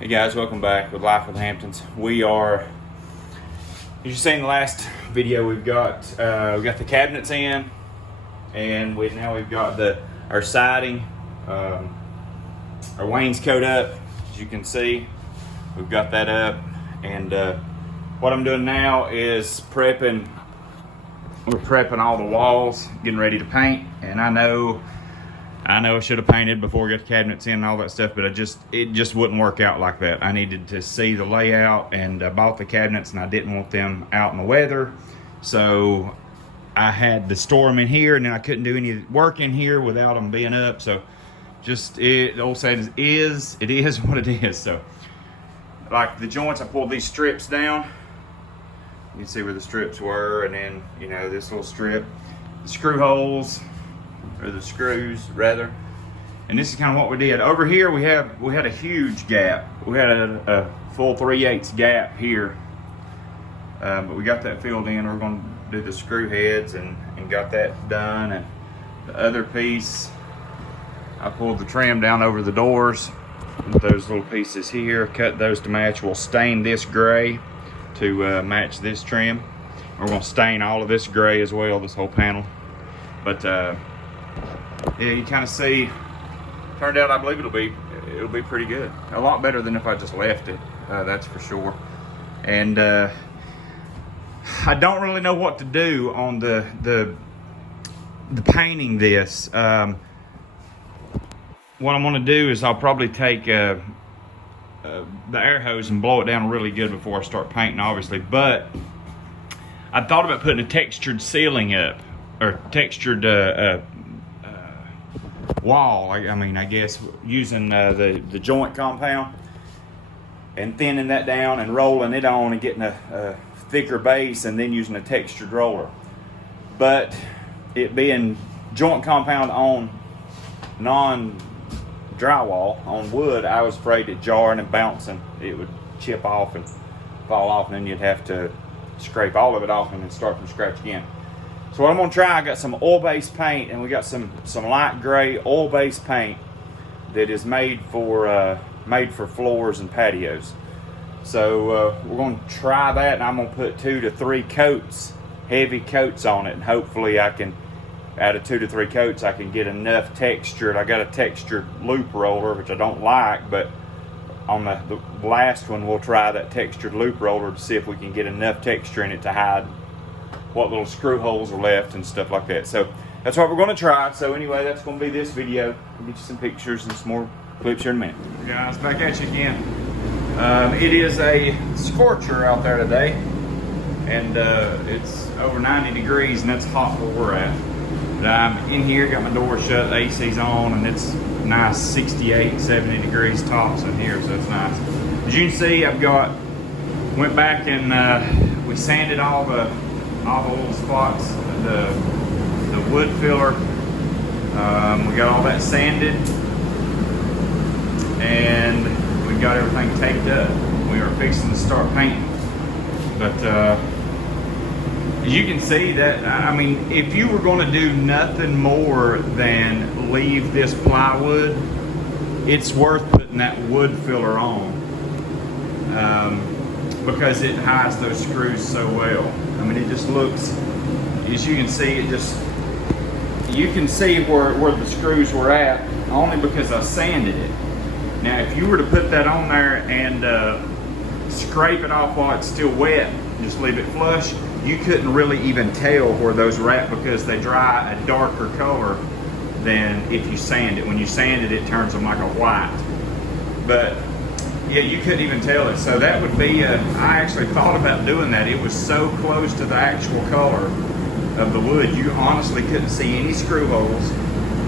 Hey guys, welcome back with Life with Hamptons. We are, as you see in the last video, we've got the cabinets in, and now we've got our siding, our wainscot up. As you can see, we've got that up, and what I'm doing now is prepping. We're prepping all the walls, getting ready to paint, and I know I should have painted before we got the cabinets in and all that stuff, but it just wouldn't work out like that. I needed to see the layout, and I bought the cabinets and I didn't want them out in the weather. So I had to store them in here, and then I couldn't do any work in here without them being up. So the old saying is, it is what it is. So like the joints, I pulled these strips down. You can see where the strips were, and then, you know, this little strip, the screw holes, or the screws rather. And this is kind of what we did. Over here we had a huge gap. We had a full 3/8 gap here, but we got that filled in. We're going to do the screw heads and got that done. And the other piece, I pulled the trim down over the doors with those little pieces here, cut those to match. We'll stain this gray to match this trim. We're going to stain all of this gray as well, this whole panel. But yeah, you kind of see, turned out, I believe it'll be pretty good. A lot better than if I just left it, that's for sure. And I don't really know what to do on the painting this. What I'm gonna do is I'll probably take the air hose and blow it down really good before I start painting, obviously. But I thought about putting a textured ceiling up, or textured wall. I guess using the joint compound and thinning that down and rolling it on and getting a thicker base, and then using a textured roller. But it being joint compound on non-drywall, on wood, I was afraid it jarring and bouncing, it would chip off and fall off, and then you'd have to scrape all of it off and then start from scratch again. So what I'm gonna try, I got some oil-based paint, and we got some light gray oil-based paint that is made for floors and patios. So we're gonna try that, and I'm gonna put 2 to 3 coats, heavy coats on it, and hopefully I can, out of 2 to 3 coats, I can get enough textured. I got a textured loop roller, which I don't like, but on the last one we'll try that textured loop roller to see if we can get enough texture in it to hide what little screw holes are left and stuff like that. So that's what we're going to try. So anyway, that's going to be this video. I'll get you some pictures and some more clips here in a minute. Guys, back at you again. It is a scorcher out there today, and it's over 90 degrees, and that's hot where we're at. But I'm in here, got my door shut, the AC's on, and it's nice 68, 70 degrees tops in here, so it's nice. As you can see, went back and we sanded all the little spots, the wood filler. We got all that sanded, and we got everything taped up. We were fixing to start painting. But as you can see, that, I mean, if you were going to do nothing more than leave this plywood, it's worth putting that wood filler on, because it hides those screws so well. I mean, it just looks, as you can see, you can see where the screws were at only because I sanded it. Now, if you were to put that on there and scrape it off while it's still wet, just leave it flush, you couldn't really even tell where those were at, because they dry a darker color than if you sand it. When you sand it, it turns them like a white. But yeah, you couldn't even tell it. So that would be I actually thought about doing that. It was so close to the actual color of the wood, you honestly couldn't see any screw holes,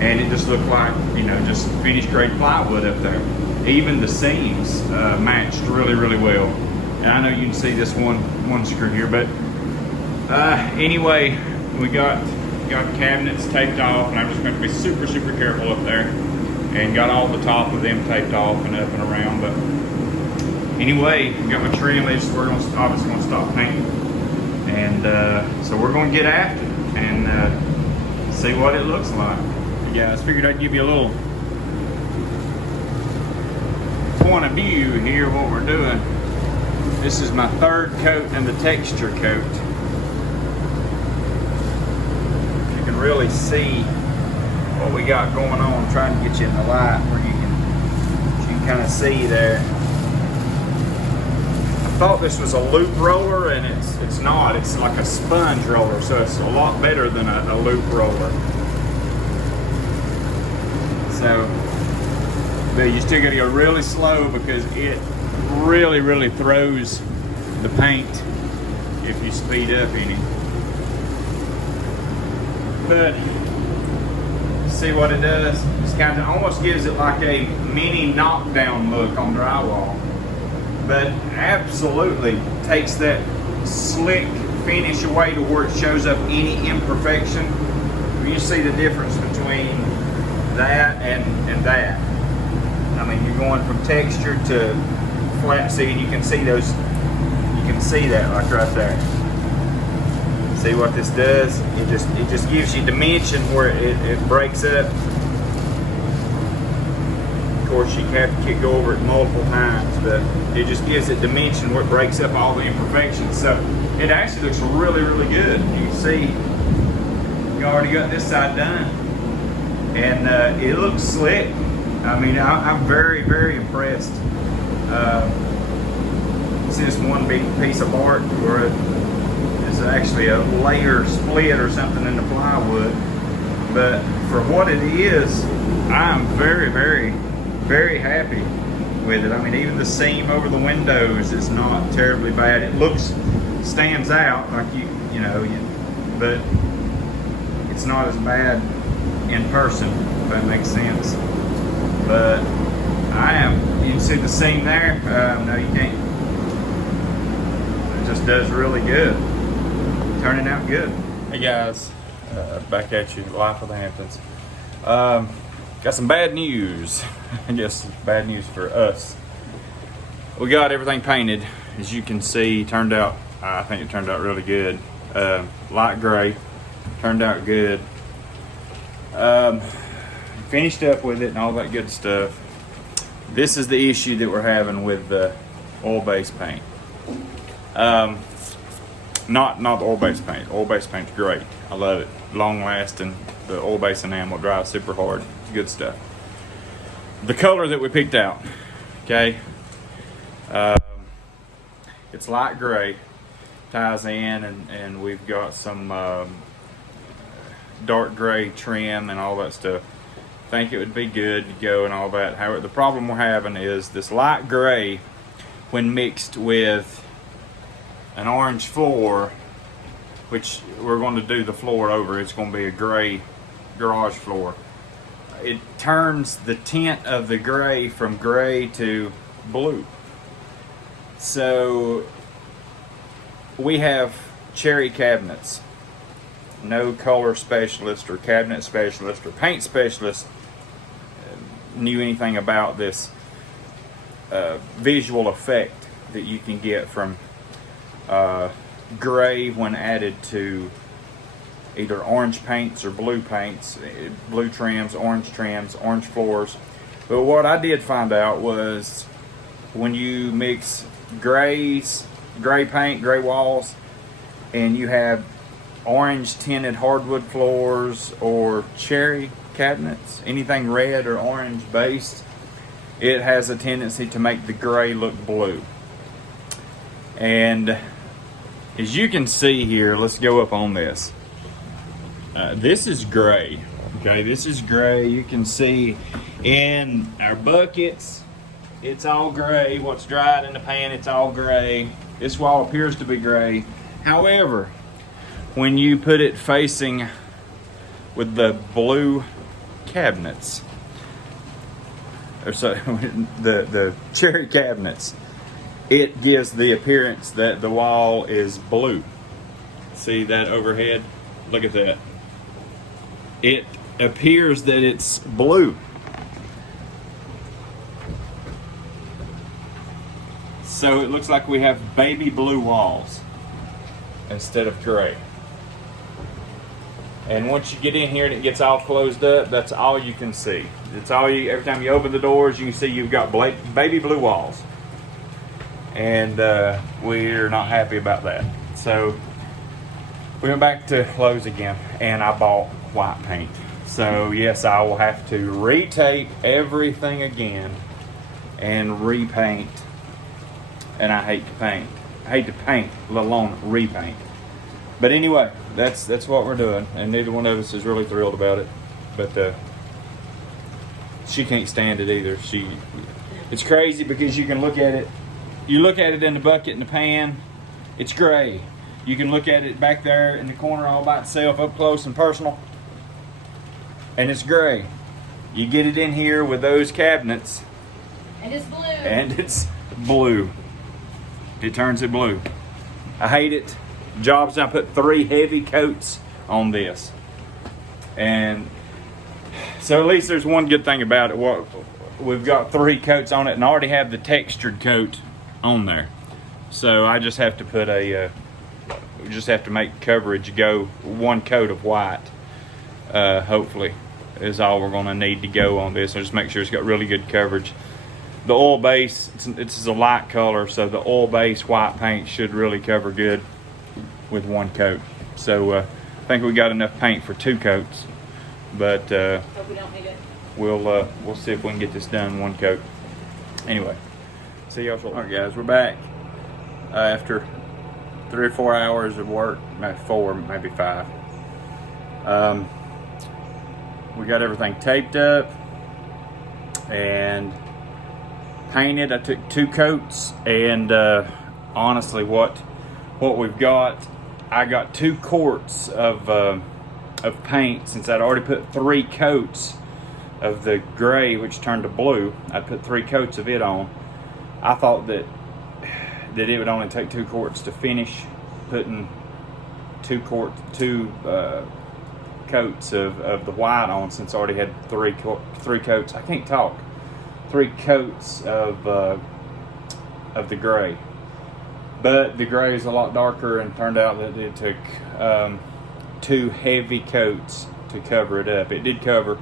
and it just looked like, you know, just finished grade plywood up there. Even the seams matched really, really well. And I know you can see this one screw here, but anyway, we got the cabinets taped off, and I'm just going to be super, super careful up there, and got all the top of them taped off and up and around. But anyway, got my trim. We're obviously going to stop painting, and so we're going to get after it and see what it looks like. Yeah, I figured I'd give you a little point of view here, what we're doing, this is my third coat and the texture coat. You can really see what we got going on. I'm trying to get you in the light where you can kind of see there. I thought this was a loop roller, and it's not. It's like a sponge roller, so it's a lot better than a loop roller. So, but you still got to go really slow because it really throws the paint if you speed up any. But see what it does? It kind of almost gives it like a mini knockdown look on drywall, but absolutely takes that slick finish away to where it shows up any imperfection. You see the difference between that and that. I mean, you're going from texture to flat seed. You can see those. You can see that like right there. See what this does? It just gives you dimension where it breaks up. Of course, you have to go over it multiple times, but it just gives it dimension where it breaks up all the imperfections. So it actually looks really good. You can see you already got this side done, and it looks slick. I mean, I'm very impressed. It's this one big piece of bark where it's actually a layer split or something in the plywood, but for what it is, I'm very happy with it. I mean, even the seam over the windows is not terribly bad. It stands out like you know, but it's not as bad in person, if that makes sense. But you can see the seam there. No, you can't. It just does really good. Turning out good. Hey guys, back at you, live with the Hamptons. Got some bad news. I guess bad news for us. We got everything painted, as you can see. I think it turned out really good. Light gray, turned out good. Finished up with it and all that good stuff. This is the issue that we're having with the oil-based paint. Not the oil-based paint. Oil-based paint's great. I love it. Long-lasting. The oil-based enamel dries super hard. Good stuff. The color that we picked out, okay? It's light gray, ties in, and we've got some dark gray trim and all that stuff. Think it would be good to go and all that. However, the problem we're having is this light gray, when mixed with an orange floor, which we're going to do the floor over. It's going to be a gray garage floor. It turns the tint of the gray from gray to blue. So we have cherry cabinets. No color specialist or cabinet specialist or paint specialist knew anything about this visual effect that you can get from gray when added to either orange paints or blue paints, blue trims, orange floors. But what I did find out was when you mix gray paint, gray walls, and you have orange tinted hardwood floors or cherry cabinets, anything red or orange based, it has a tendency to make the gray look blue. And as you can see here, let's go up on this. This is gray. Okay, this is gray. You can see in our buckets, it's all gray. What's dried in the pan, it's all gray. This wall appears to be gray. However, when you put it facing with the blue cabinets, or so the cherry cabinets, it gives the appearance that the wall is blue. See that overhead? Look at that. It appears that it's blue. So it looks like we have baby blue walls instead of gray. And once you get in here and it gets all closed up, that's all you can see. It's all you. Every time you open the doors, you can see you've got baby blue walls, and we're not happy about that. So we went back to Lowe's again, and I bought white paint. So yes, I will have to retape everything again and repaint. And I hate to paint. I hate to paint, let alone repaint. But anyway, that's what we're doing, and neither one of us is really thrilled about it. But she can't stand it either. It's crazy because you can look at it. You look at it in the bucket in the pan, it's gray. You can look at it back there in the corner all by itself, up close and personal, and it's gray. You get it in here with those cabinets, and it's blue. And it's blue. It turns it blue. I hate it. Jobs, I put 3 heavy coats on this, and so at least there's one good thing about it. We've got 3 coats on it, and I already have the textured coat on there. So I just have to put just have to make coverage go 1 coat of white. Hopefully, is all we're going to need to go on this. So just make sure it's got really good coverage. The oil base, it's a light color, so the oil base white paint should really cover good with 1 coat. So I think we got enough paint for 2 coats, but Hope we don't need it. We'll see if we can get this done 1 coat. Anyway, see y'all shortly. All right, guys, we're back after 3 or 4 hours of work, maybe 4, maybe 5. We got everything taped up and painted. I took 2 coats, and honestly, what we've got, I got 2 quarts of paint. Since I'd already put 3 coats of the gray, which turned to blue, I put 3 coats of it on. I thought that it would only take 2 quarts to finish putting 2 coats of the white on, since I already had 3 coats. I can't talk. 3 coats of the gray. But the gray is a lot darker, and turned out that it took 2 heavy coats to cover it up. It did cover,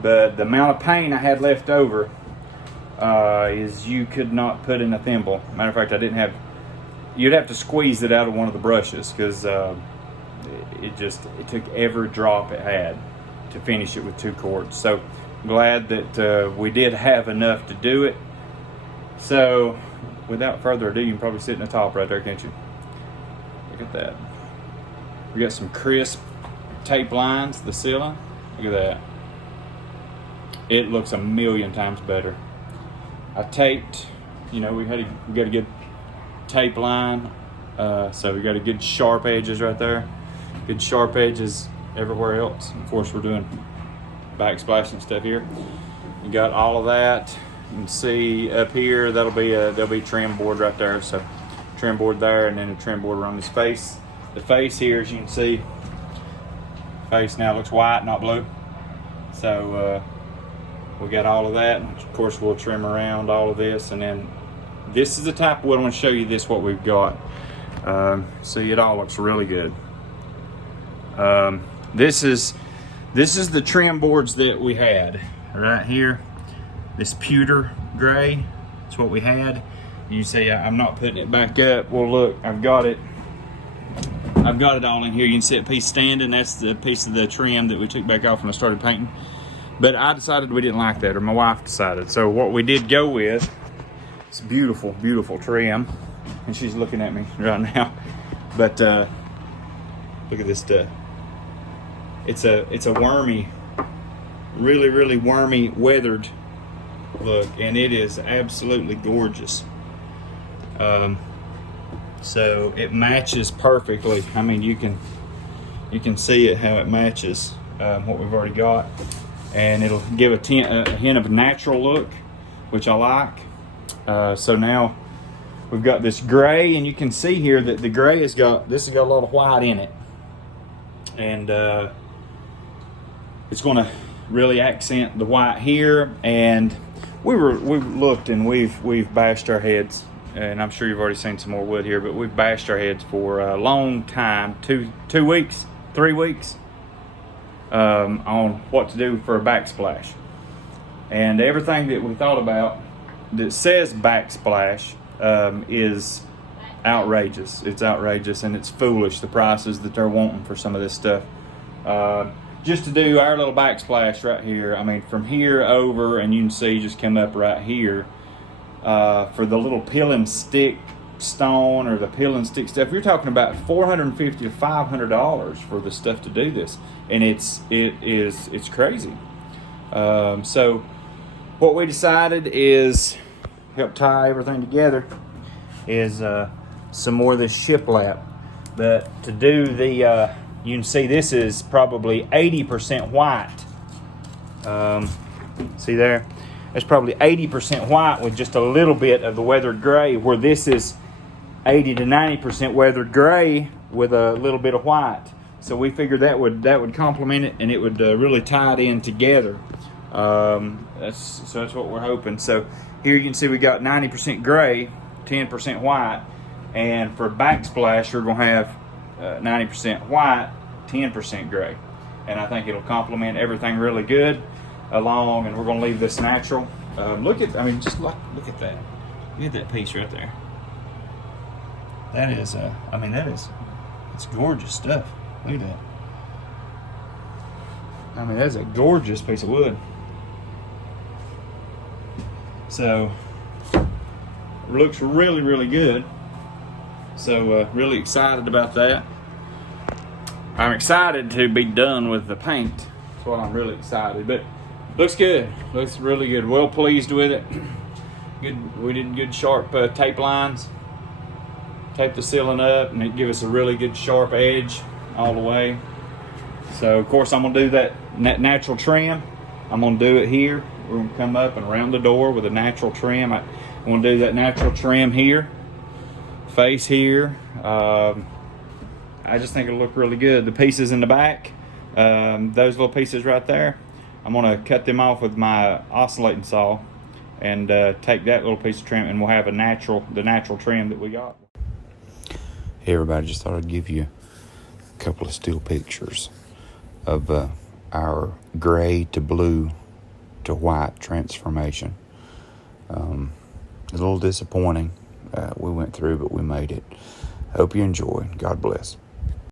but the amount of paint I had left over is you could not put in a thimble. Matter of fact, you'd have to squeeze it out of one of the brushes, because it took every drop it had to finish it with 2 quarts. So glad that we did have enough to do it. So without further ado, you can probably sit in the top right there, can't you? Look at that. We got some crisp tape lines, the ceiling. Look at that. It looks a million times better. I taped, we got a good tape line. So we got a good sharp edges right there. Good sharp edges everywhere else. Of course, we're doing backsplash and stuff here. You got all of that. You can see up here, there'll be trim board right there. So trim board there, and then a trim board around this face. The face here, as you can see, face now looks white, not blue. So we got all of that. And of course, we'll trim around all of this, and then this is the type of wood. I want to show you what we've got. See, it all looks really good. This is the trim boards that we had right here. This pewter gray, that's what we had. You see, I'm not putting it back up. Well, look, I've got it all in here. You can see a piece standing. That's the piece of the trim that we took back off when I started painting. But I decided we didn't like that, or my wife decided. So what we did go with, it's beautiful, beautiful trim. And she's looking at me right now. But look at this stuff. It's a wormy, really, really wormy, weathered look, and it is absolutely gorgeous. So it matches perfectly. I mean, you can see it, how it matches what we've already got, and it'll give a hint of a natural look, which I like. So now we've got this gray, and you can see here that the gray has got a lot of white in it, and it's going to really accent the white here. And we've looked, and we've bashed our heads, and I'm sure you've already seen some more wood here, but we've bashed our heads for a long time. 2 weeks, 3 weeks, on what to do for a backsplash. And everything that we thought about that says backsplash is outrageous. It's outrageous and it's foolish, the prices that they're wanting for some of this stuff. Just to do our little backsplash right here, I mean, from here over, and you can see just come up right here, for the little peel and stick stone or the peel and stick stuff, you're talking about $450 to $500 for the stuff to do this, and it's crazy. So what we decided is help tie everything together is some more of this shiplap. But to do the you can see this is probably 80% white. See there? That's probably 80% white with just a little bit of the weathered gray, where this is 80 to 90% weathered gray with a little bit of white. So we figured that would complement it, and it would really tie it in together. That's what we're hoping. So here you can see we got 90% gray, 10% white, and for backsplash you're gonna have 90% white, 10% gray, and I think it'll complement everything really good along. And we're gonna leave this natural. Look at that. Look at that piece right there. That is it's gorgeous stuff. Look at that. I mean, that's a gorgeous piece of wood. So it looks really, really good. So really excited about that. I'm excited to be done with the paint. That's what I'm really excited. But looks good. Looks really good. Well pleased with it. Good. We did good sharp tape lines. Tape the ceiling up, and it give us a really good sharp edge all the way. So of course I'm gonna do that natural trim. I'm gonna do it here. We're gonna come up and around the door with a natural trim. I'm gonna do that natural trim here, face here. I just think it'll look really good. The pieces in the back, those little pieces right there, I'm gonna cut them off with my oscillating saw and take that little piece of trim, and we'll have the natural trim that we got. Hey everybody, just thought I'd give you a couple of still pictures of our gray to blue to white transformation. It's a little disappointing. We went through, but we made it. Hope you enjoy. God bless.